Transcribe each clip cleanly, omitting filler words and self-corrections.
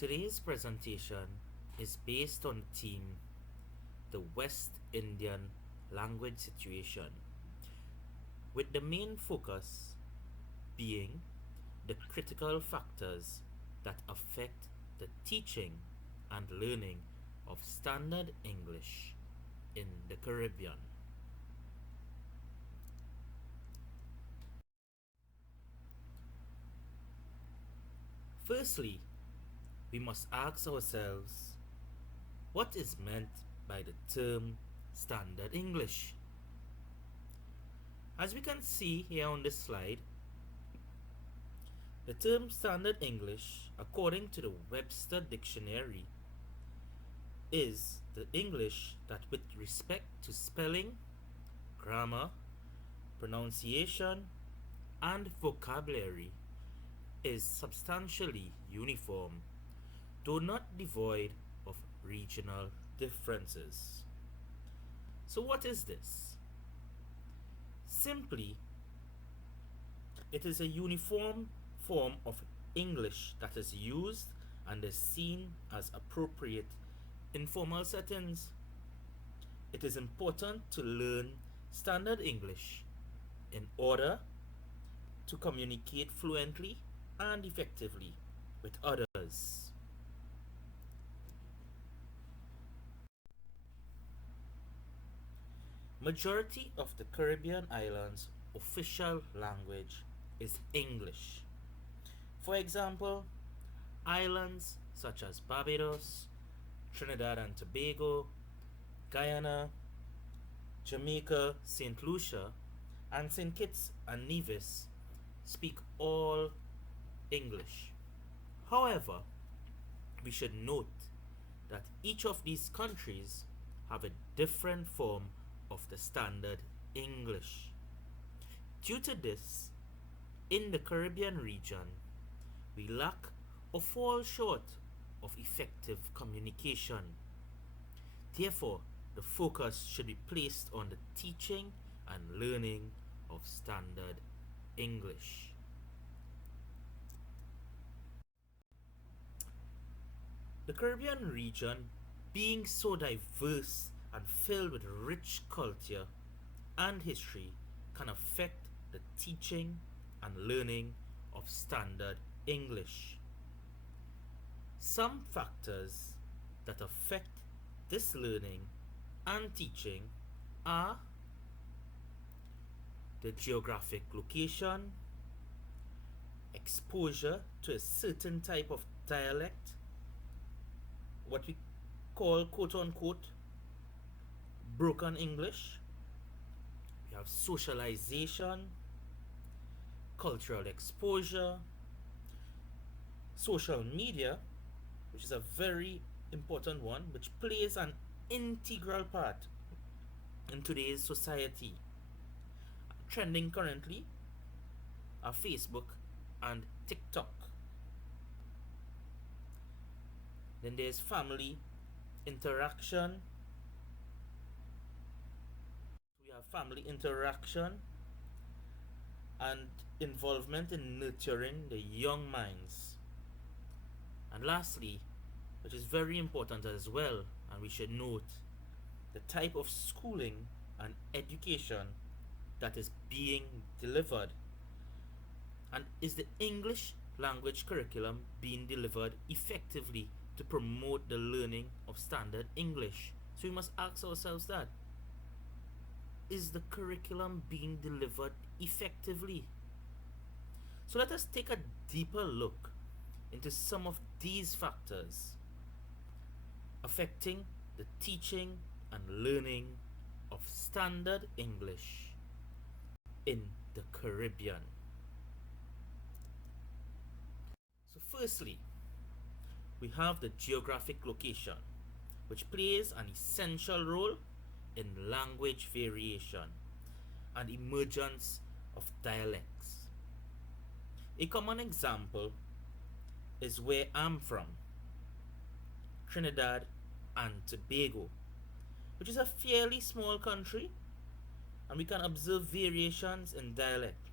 Today's presentation is based on the theme the West Indian language situation, with the main focus being the critical factors that affect the teaching and learning of standard English in the Caribbean. Firstly, we must ask ourselves what is meant by the term standard English. As we can see here on this slide, the term standard English, according to the Webster Dictionary, is the English that, with respect to spelling, grammar, pronunciation, and vocabulary, is substantially uniform, though not devoid of regional differences. So, what is this? Simply, it is a uniform form of English that is used and is seen as appropriate in formal settings. It is important to learn standard English in order to communicate fluently and effectively with others. Majority of the Caribbean islands' official language is English. For example, islands such as Barbados, Trinidad and Tobago, Guyana, Jamaica, St. Lucia, and St. Kitts and Nevis speak all English. However, we should note that each of these countries have a different form of the standard English. Due to this, in the Caribbean region, we lack or fall short of effective communication. Therefore, the focus should be placed on the teaching and learning of standard English. The Caribbean region, being so diverse and filled with rich culture and history, can affect the teaching and learning of standard English. Some factors that affect this learning and teaching are the geographic location, exposure to a certain type of dialect, what we call quote unquote broken English. We have socialization, cultural exposure, social media, which is a very important one, which plays an integral part in today's society. Trending currently are Facebook and TikTok. Then there's family interaction. We have family interaction and involvement in nurturing the young minds. And lastly, which is very important as well, and we should note, the type of schooling and education that is being delivered. And is the English language curriculum being delivered effectively to promote the learning of standard English? So we must ask ourselves that. Is the curriculum being delivered effectively? So let us take a deeper look into some of these factors affecting the teaching and learning of standard English in the Caribbean. So firstly, we have the geographic location, which plays an essential role in language variation and emergence of dialects. A common example is where I'm from, Trinidad and Tobago, which is a fairly small country, and we can observe variations in dialect.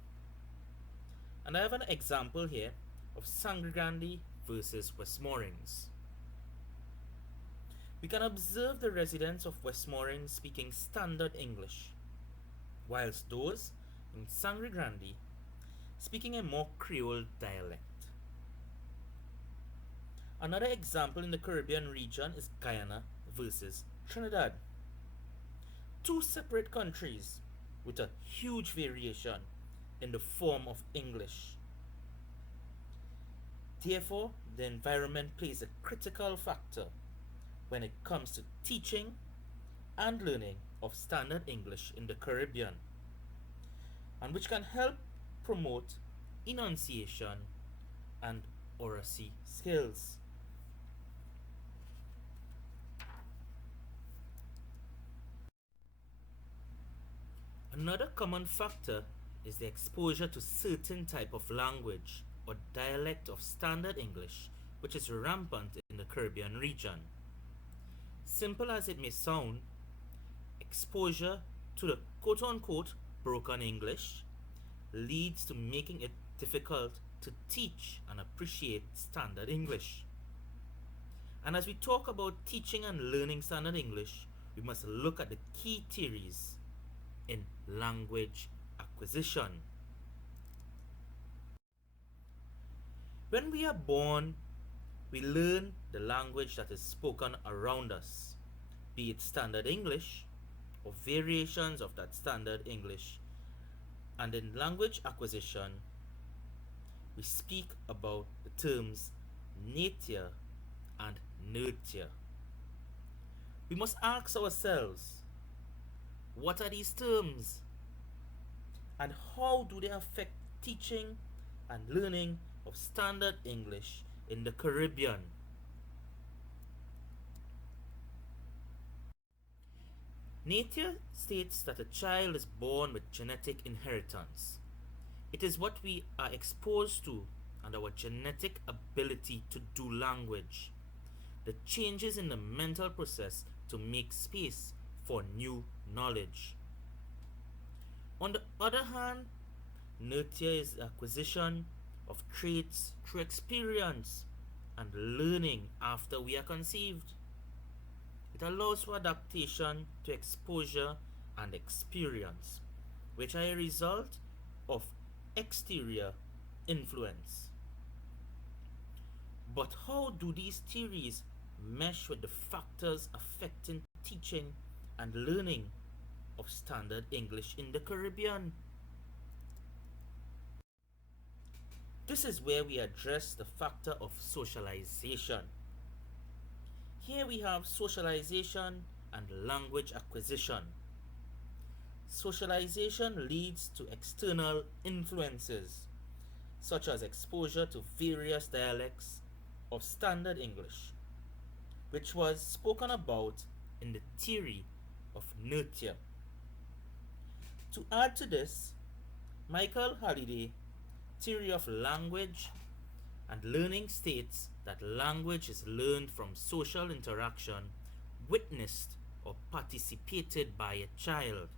And I have an example here of Sangre Grande versus Westmorings. We can observe the residents of Westmoreland speaking standard English, whilst those in Sangre Grande speaking a more Creole dialect. Another example in the Caribbean region is Guyana versus Trinidad. Two separate countries with a huge variation in the form of English. Therefore, the environment plays a critical factor when it comes to teaching and learning of standard English in the Caribbean, and which can help promote enunciation and oracy skills. Another common factor is the exposure to certain type of language or dialect of standard English which is rampant in the Caribbean region. Simple as it may sound, exposure to the quote unquote broken English leads to making it difficult to teach and appreciate standard English. And as we talk about teaching and learning standard English, we must look at the key theories in language acquisition. When we are born, we learn the language that is spoken around us, be it standard English or variations of that standard English. And in language acquisition, we speak about the terms nature and nurture. We must ask ourselves, what are these terms? And how do they affect teaching and learning of standard English in the Caribbean? Nature states that a child is born with genetic inheritance. It is what we are exposed to and our genetic ability to do language. The changes in the mental process to make space for new knowledge. On the other hand, nurture is the acquisition of traits through experience and learning after we are conceived. It allows for adaptation to exposure and experience, which are a result of exterior influence. But how do these theories mesh with the factors affecting teaching and learning of standard English in the Caribbean? This is where we address the factor of socialization. Here we have socialization and language acquisition. Socialization leads to external influences, such as exposure to various dialects of standard English, which was spoken about in the theory of nurture. To add to this, Michael Halliday theory of language and learning states that language is learned from social interaction witnessed or participated by a child.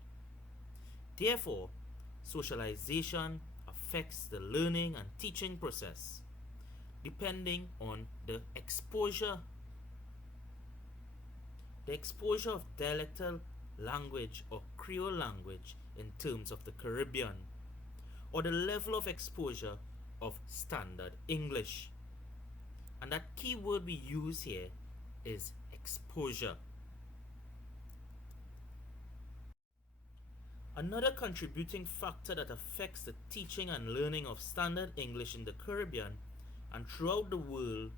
Therefore, socialization affects the learning and teaching process depending on the exposure. The exposure of dialectal language or Creole language in terms of the Caribbean, or the level of exposure of standard English. And that key word we use here is exposure. Another contributing factor that affects the teaching and learning of standard English in the Caribbean and throughout the world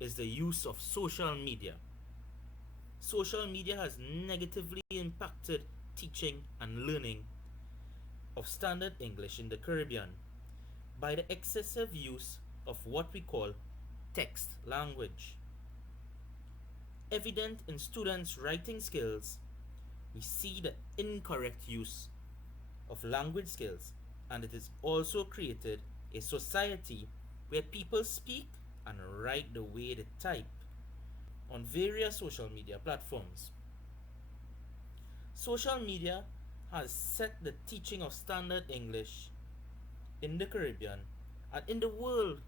is the use of social media. Social media has negatively impacted teaching and learning of standard English in the Caribbean by the excessive use of what we call text language. Evident in students' writing skills, we see the incorrect use of language skills, and it has also created a society where people speak and write the way they type on various social media platforms. Social media has set the teaching of standard English in the Caribbean and in the world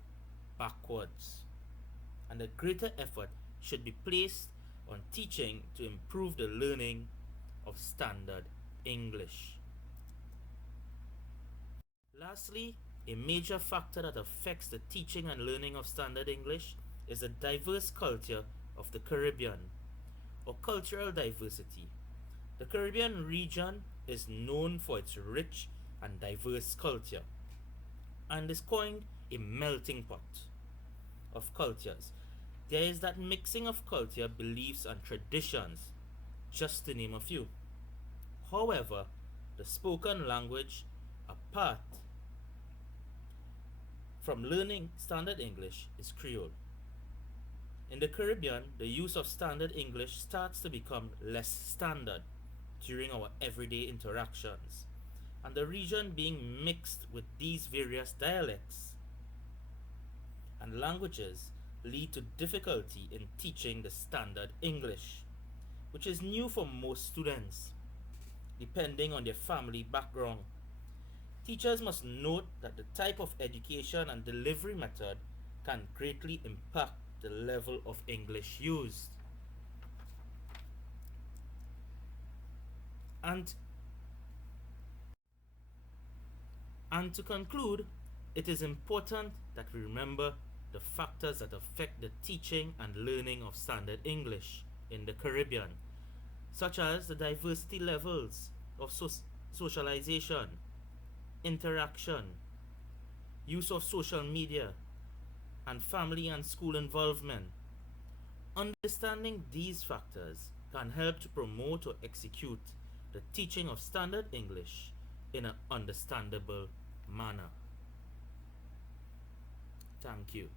backwards. and a greater effort should be placed on teaching to improve the learning of standard English. Lastly, a major factor that affects the teaching and learning of standard English is the diverse culture of the Caribbean, or cultural diversity. The Caribbean region is known for its rich and diverse culture and is coined a melting pot of cultures. There is that mixing of culture, beliefs, and traditions, just to name a few. However, the spoken language, apart from learning standard English, is Creole. In the Caribbean, the use of standard English starts to become less standard during our everyday interactions, and the region being mixed with these various dialects and languages lead to difficulty in teaching the standard English, which is new for most students, depending on their family background. Teachers must note that the type of education and delivery method can greatly impact the level of English used. And to conclude, it is important that we remember the factors that affect the teaching and learning of standard English in the Caribbean, such as the diversity levels of socialization, interaction, use of social media, and family and school involvement. Understanding these factors can help to promote or execute the teaching of standard English in an understandable manner. Thank you.